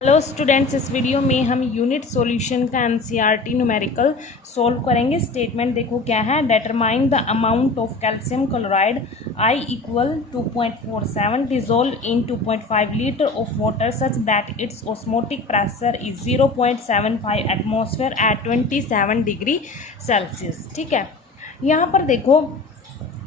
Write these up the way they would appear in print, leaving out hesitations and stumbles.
Hello students, इस video में हम यूनिट सॉल्यूशन का एनसीईआरटी न्यूमेरिकल सॉल्व करेंगे। स्टेटमेंट देखो क्या है। Determine the amount of calcium chloride I equal 2.47 dissolve in 2.5 litre of water such that its osmotic pressure is 0.75 atmosphere at 27 degree Celsius. ठीक है, यहाँ पर देखो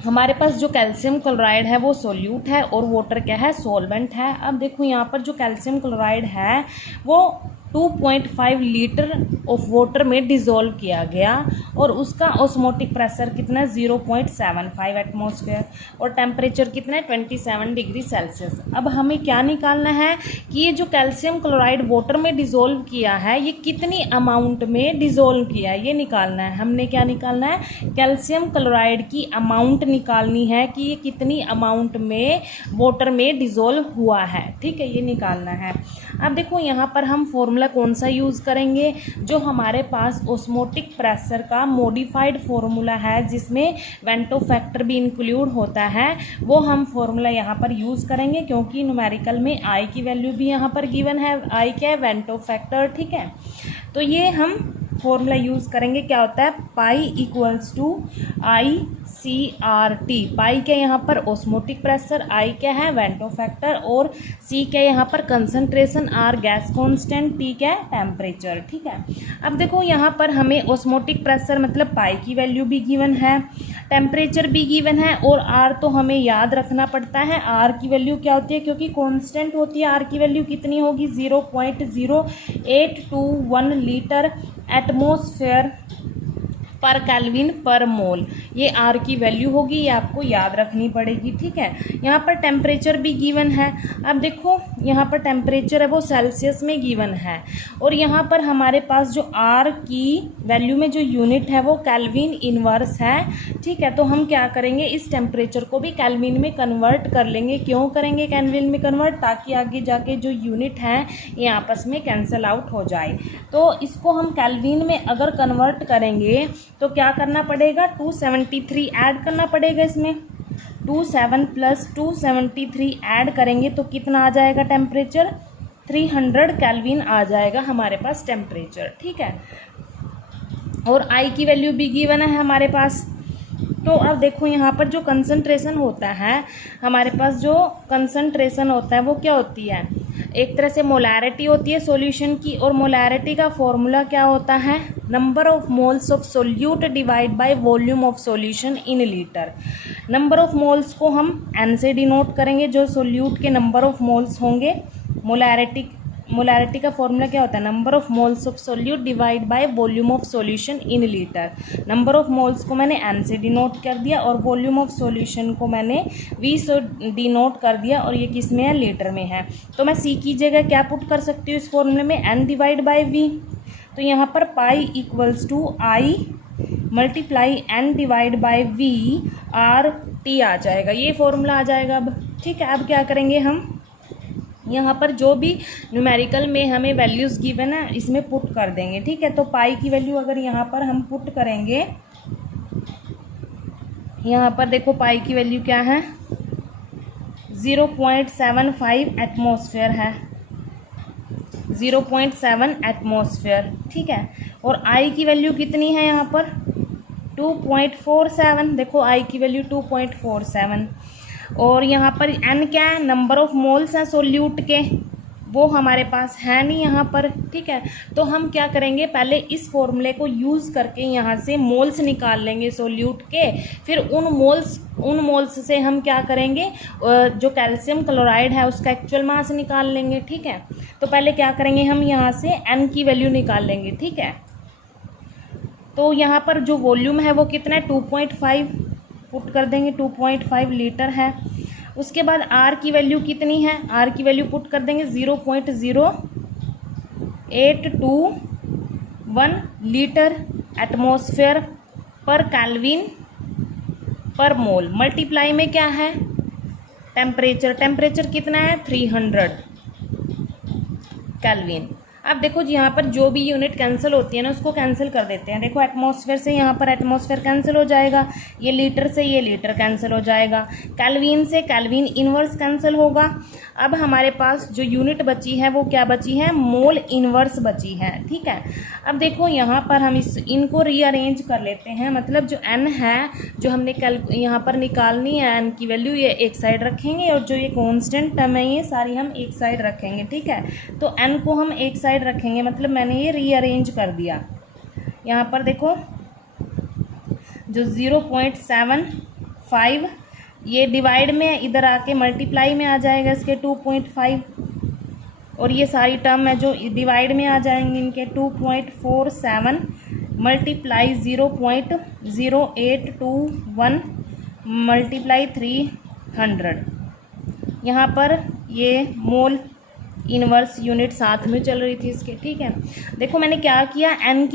हमारे पास जो कैल्शियम क्लोराइड है वो सोल्यूट है और वाटर क्या है, सॉल्वेंट है। अब देखो यहाँ पर जो कैल्शियम क्लोराइड है वो 2.5 लीटर ऑफ वाटर में डिज़ोल्व किया गया और उसका ऑस्मोटिक प्रेशर कितना, 0.75 एटमॉस्फेयर, और टेम्परेचर कितना है, 27 डिग्री सेल्सियस। अब हमें क्या निकालना है कि ये जो कैल्शियम क्लोराइड वाटर में डिज़ोल्व किया है ये कितनी अमाउंट में डिज़ोल्व किया है, ये निकालना है। हमने क्या निकालना है, कैल्शियम क्लोराइड की अमाउंट निकालनी है कि ये कितनी अमाउंट में वाटर में डिज़ोल्व हुआ है। ठीक है, ये निकालना है। अब देखो यहाँ पर हम फॉर्मूला कौन सा यूज़ करेंगे, जो हमारे पास ऑस्मोटिक प्रेशर का मॉडिफाइड फॉर्मूला है जिसमें वेंटो फैक्टर भी इंक्लूड होता है, वो हम फॉर्मूला यहाँ पर यूज़ करेंगे क्योंकि न्यूमेरिकल में आई की वैल्यू भी यहाँ पर गिवन है। आई क्या है, वेंटो फैक्टर। ठीक है, तो ये हम फॉर्मूला यूज़ करेंगे। क्या होता है, pi equals to I C R T. Pi क्या यहाँ पर ऑस्मोटिक प्रेशर, आई क्या है वेंटो फैक्टर, और सी क्या यहाँ पर concentration, R gas constant, T क्या है टेम्परेचर। ठीक है, अब देखो यहाँ पर हमें ऑस्मोटिक प्रेशर मतलब पाई की वैल्यू भी गिवन है, टेम्परेचर भी गिवन है, और आर तो हमें याद रखना पड़ता है। आर की वैल्यू क्या होती है, क्योंकि कांस्टेंट होती है, आर की वैल्यू कितनी होगी, 0.0821 लीटर एटमॉस्फेयर पर केल्विन पर मोल। ये आर की वैल्यू होगी, ये आपको याद रखनी पड़ेगी। ठीक है, यहाँ पर टेम्परेचर भी गिवन है। अब देखो यहाँ पर टेम्परेचर है वो सेल्सियस में गिवन है, और यहाँ पर हमारे पास जो आर की वैल्यू में जो यूनिट है वो केल्विन इनवर्स है। ठीक है, तो हम क्या करेंगे, इस टेम्परेचर को भी केल्विन में कन्वर्ट कर लेंगे। क्यों करेंगे केल्विन में कन्वर्ट, ताकि आगे जाके जो यूनिट है ये आपस में कैंसिल आउट हो जाए। तो इसको हम केल्विन में अगर कन्वर्ट करेंगे तो क्या करना पड़ेगा, 273 ऐड करना पड़ेगा इसमें। 27 प्लस 273 ऐड करेंगे तो कितना आ जाएगा टेम्परेचर, 300 केल्विन आ जाएगा हमारे पास टेम्परेचर। ठीक है, और आई की वैल्यू भी गिवन है हमारे पास। तो अब देखो यहाँ पर जो कंसंट्रेशन होता है, हमारे पास जो कंसंट्रेशन होता है वो क्या होती है, एक तरह से मोलैरिटी होती है सॉल्यूशन की, और मोलैरिटी का फॉर्मूला क्या होता है, number of moles of solute divide by volume of solution in litre. Number of moles को हम एन से डिनोट करेंगे, जो सोल्यूट के नंबर ऑफ मोल्स होंगे। मोलैरिटी का फॉर्मूला क्या होता है, number of moles of solute divide by volume of solution in litre. Number of moles को मैंने एन से डिनोट कर दिया और वॉल्यूम ऑफ सॉल्यूशन को मैंने वी से डिनोट कर दिया, और ये किस में है, लीटर में है। तो मैं सी की जगह क्या पुट कर सकती हूँ इस फॉर्मूले में, एन डिवाइड बाय वी। तो यहाँ पर pi equals to I multiply N divide by V R T आ जाएगा, ये फॉर्मूला आ जाएगा अब। ठीक है, अब क्या करेंगे हम, यहाँ पर जो भी न्यूमेरिकल में हमें वैल्यूज़ गिवन है इसमें पुट कर देंगे। ठीक है, तो पाई की वैल्यू अगर यहाँ पर हम पुट करेंगे, यहाँ पर देखो पाई की वैल्यू क्या है, 0.75 एटमॉस्फेयर है, 0.7 एटमॉस्फेयर। ठीक है, और आई की वैल्यू कितनी है यहाँ पर, 2.47। देखो आई की वैल्यू 2.47, और यहाँ पर एन क्या है, नंबर ऑफ मोल्स हैं सोल्यूट के, वो हमारे पास है नहीं यहाँ पर। ठीक है, तो हम क्या करेंगे, पहले इस फॉर्मूले को यूज़ करके यहाँ से मोल्स निकाल लेंगे सोल्यूट के, फिर उन मोल्स से हम क्या करेंगे, जो कैल्शियम क्लोराइड है उसका एक्चुअल मास निकाल लेंगे। ठीक है, तो पहले क्या करेंगे, हम यहाँ से एन की वैल्यू निकाल लेंगे। ठीक है, तो यहाँ पर जो वॉल्यूम है वो कितना है, 2.5 पुट कर देंगे, 2.5 लीटर है। उसके बाद आर की वैल्यू कितनी है, आर की वैल्यू पुट कर देंगे 0.0821 लीटर एटमॉस्फेयर पर केल्विन पर मोल। मल्टीप्लाई में क्या है, टेम्परेचर कितना है, 300 केल्विन। अब देखो जी, यहाँ पर जो भी यूनिट कैंसिल होती है ना उसको कैंसिल कर देते हैं। देखो एटमॉस्फेयर से यहाँ पर एटमॉस्फेयर कैंसिल हो जाएगा, ये लीटर से ये लीटर कैंसिल हो जाएगा, केल्विन से केल्विन इनवर्स कैंसिल होगा। अब हमारे पास जो यूनिट बची है वो क्या बची है, मोल इनवर्स बची है। ठीक है, अब देखो यहाँ पर हम इनको रीअरेंज कर लेते हैं। मतलब जो n है जो हमने यहाँ पर निकालनी है, n की वैल्यू ये एक साइड रखेंगे और जो ये कॉन्स्टेंट टर्म है ये सारी हम एक साइड रखेंगे। ठीक है, तो n को हम एक साइड रखेंगे, मतलब मैंने ये रीअरेंज कर दिया। यहाँ पर देखो जो 0.75 ये डिवाइड में इधर आके मल्टीप्लाई में आ जाएगा इसके 2.5, और ये सारी टर्म है जो डिवाइड में आ जाएंगे इनके 2.47 मल्टीप्लाई 0.0821 मल्टीप्लाई 300। यहाँ पर ये मोल इनवर्स यूनिट साथ में चल रही थी इसके। ठीक है, देखो मैंने क्या किया, n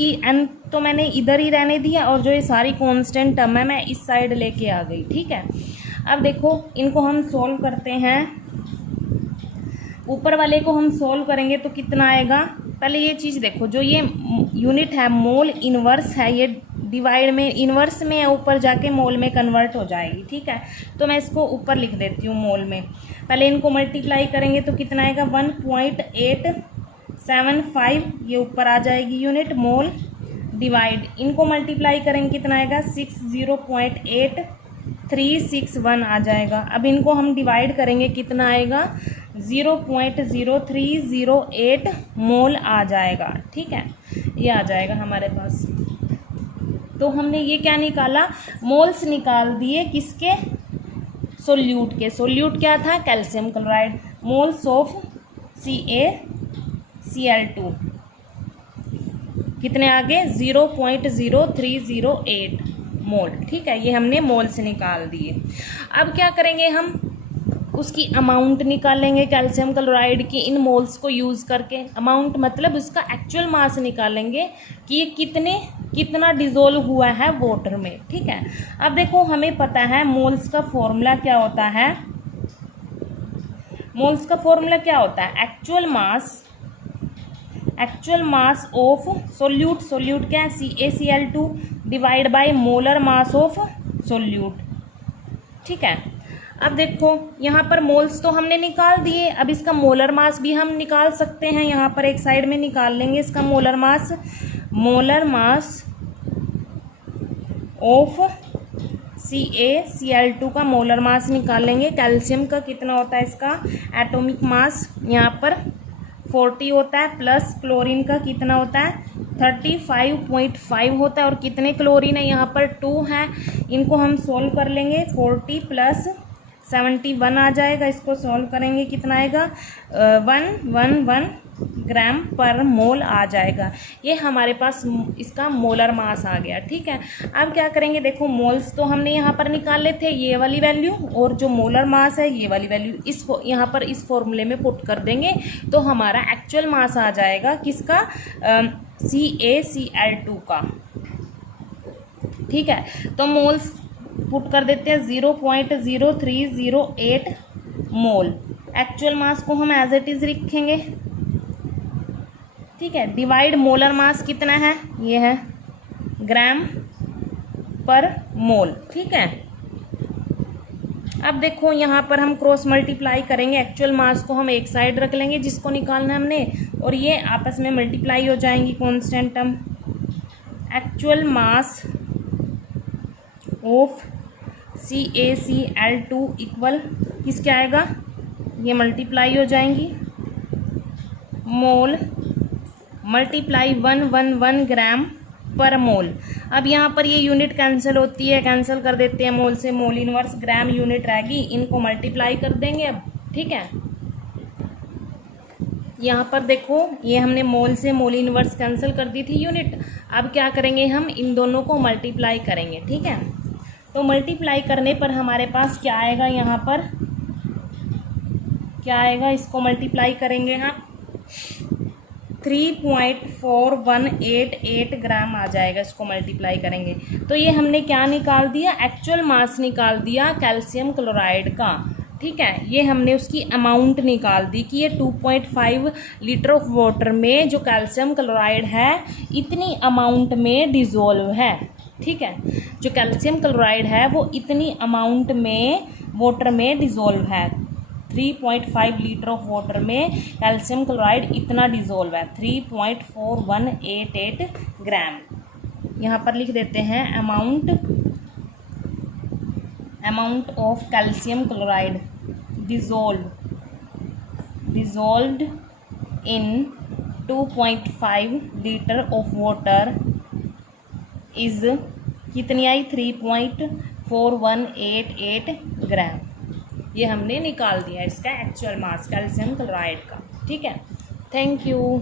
तो मैंने इधर ही रहने दिया और जो ये सारी कांस्टेंट टर्म है मैं इस साइड लेके आ गई। ठीक है, अब देखो इनको हम सोल्व करते हैं। ऊपर वाले को हम सोल्व करेंगे तो कितना आएगा, पहले ये चीज़ देखो, जो ये यूनिट है मोल इनवर्स है ये डिवाइड में इनवर्स में ऊपर जाके मोल में कन्वर्ट हो जाएगी। ठीक है, तो मैं इसको ऊपर लिख देती हूँ मोल में। पहले इनको मल्टीप्लाई करेंगे तो कितना आएगा 1.875, ये ऊपर आ जाएगी यूनिट मोल, डिवाइड इनको मल्टीप्लाई करेंगे कितना आएगा 60.8361 आ जाएगा। अब इनको हम डिवाइड करेंगे कितना आएगा 0.0308 मोल आ जाएगा। ठीक है, ये आ जाएगा हमारे पास। तो हमने ये क्या निकाला, मोल्स निकाल दिए किसके, सोल्यूट के। सोल्यूट क्या था, calcium chloride. Moles of CaCl2 कितने आ गए 0.0308 मोल। ठीक है, ये हमने मोल से निकाल दिए। अब क्या करेंगे, हम उसकी अमाउंट निकालेंगे कैल्शियम क्लोराइड की इन मोल्स को यूज़ करके। अमाउंट मतलब उसका एक्चुअल मास निकालेंगे कि ये कितना डिज़ोल्व हुआ है वाटर में। ठीक है, अब देखो हमें पता है मोल्स का फॉर्मूला क्या होता है। मोल्स का फॉर्मूला क्या होता है, actual mass of solute. Solute क्या है, CaCl2 divide by molar mass of solute. ठीक है, अब देखो यहाँ पर मोल्स तो हमने निकाल दिए, अब इसका मोलर मास भी हम निकाल सकते हैं। यहाँ पर एक साइड में निकाल लेंगे इसका मोलर मास ऑफ CaCl2 का मोलर मास निकाल लेंगे। कैल्शियम का कितना होता है, इसका एटॉमिक मास यहाँ पर 40 होता है, प्लस क्लोरीन का कितना होता है 35.5 होता है। और कितने क्लोरीन है यहाँ पर 2 है, इनको हम सोल्व कर लेंगे। 40 प्लस 71 आ जाएगा, इसको सोल्व करेंगे कितना आएगा 111 ग्राम पर मोल आ जाएगा। ये हमारे पास इसका मोलर मास आ गया। ठीक है, अब क्या करेंगे, देखो मोल्स तो हमने यहाँ पर निकाल ले थे ये वाली वैल्यू, और जो मोलर मास है ये वाली वैल्यू इसको यहाँ पर इस फॉर्मूले में पुट कर देंगे तो हमारा एक्चुअल मास आ जाएगा किसका, CaCl2 का। ठीक है, तो मोल्स पुट कर देते हैं 0.0308 मोल। एक्चुअल मास को हम एज इट इज लिखेंगे। ठीक है, डिवाइड मोलर मास कितना है, ये है ग्राम पर मोल। ठीक है, अब देखो यहाँ पर हम क्रॉस मल्टीप्लाई करेंगे। एक्चुअल मास को हम एक साइड रख लेंगे जिसको निकालना है हमने, और ये आपस में मल्टीप्लाई हो जाएंगी constant term. Actual mass of CaCl2 equal किसके आएगा, ये मल्टीप्लाई हो जाएंगी मोल मल्टीप्लाई 111 ग्राम पर मोल। अब यहाँ पर ये यूनिट कैंसिल होती है, कैंसिल कर देते हैं मोल से, मोल इनवर्स ग्राम यूनिट रहेगी, इनको मल्टीप्लाई कर देंगे अब। ठीक है, यहाँ पर देखो ये हमने मोल से मोल इनवर्स कैंसिल कर दी थी यूनिट। अब क्या करेंगे, हम इन दोनों को मल्टीप्लाई करेंगे। ठीक है, तो मल्टीप्लाई करने पर हमारे पास क्या आएगा, यहाँ पर क्या आएगा, इसको मल्टीप्लाई करेंगे हम 3.4188 ग्राम आ जाएगा, इसको मल्टीप्लाई करेंगे तो ये हमने क्या निकाल दिया, एक्चुअल मास निकाल दिया कैल्शियम क्लोराइड का। ठीक है, ये हमने उसकी अमाउंट निकाल दी कि ये 2.5 लीटर ऑफ वाटर में जो कैल्शियम क्लोराइड है इतनी अमाउंट में डिज़ोल्व है। ठीक है, जो कैल्शियम क्लोराइड है वो इतनी अमाउंट में वाटर में डिज़ोल्व है। 3.5 लीटर ऑफ वाटर में कैल्शियम क्लोराइड इतना डिज़ोल्व है, 3.4188 ग्राम। यहाँ पर लिख देते हैं amount of calcium chloride dissolved in 2.5 litre of water is कितनी आई, 3.4188 ग्राम। ये हमने निकाल दिया इसका एक्चुअल मास कैल्शियम क्लोराइड का। ठीक है, थैंक यू।